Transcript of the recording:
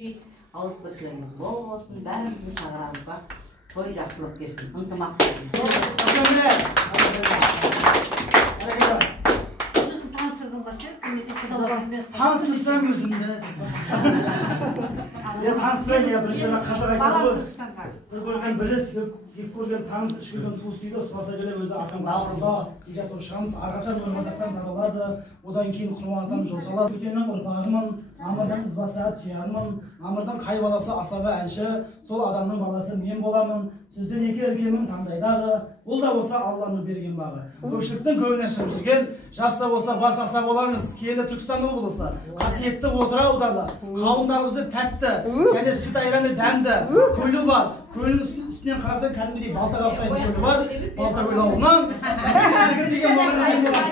Ауызбіршілігіңіз бол болсын, бәріміздің шаңырағымызға той жақсылық келсін, ынтымақ таныстырсам өзімді. Таныстырайын, бірінші қазақ айтады ғой. Bir көрген біліс, екі көрген таныс, үш көрген туыс дейді. Сұраса келе өзі ағам бауырында жатып шығамыз. Арғаша өмірмазақтан таралады. Одан кейін құрманатан жосалады. Көтенің ұрпағымын, мамырдан ізбаса тұярмын. Мамырдан қай баласы асаба әнші, сол адамның баласы мен боламын. Сөзден екі еркемін таңдайдағы, ол да болса Алланың берген бағы. Көпшіліктің көбіне шығып жүрген, жаста болса бас астап боламыз. Киелі Түркістан облысы, қасиетті Отырар ауданы, қауындарымызды тәтті, және сүт айраны дәмді, көлі бар. Көлінің үстінен қарасаң кәдімгідей Балтаға ұқсайтын көлі бар. Балтакөл ауылынан. Бізге қарабайсың.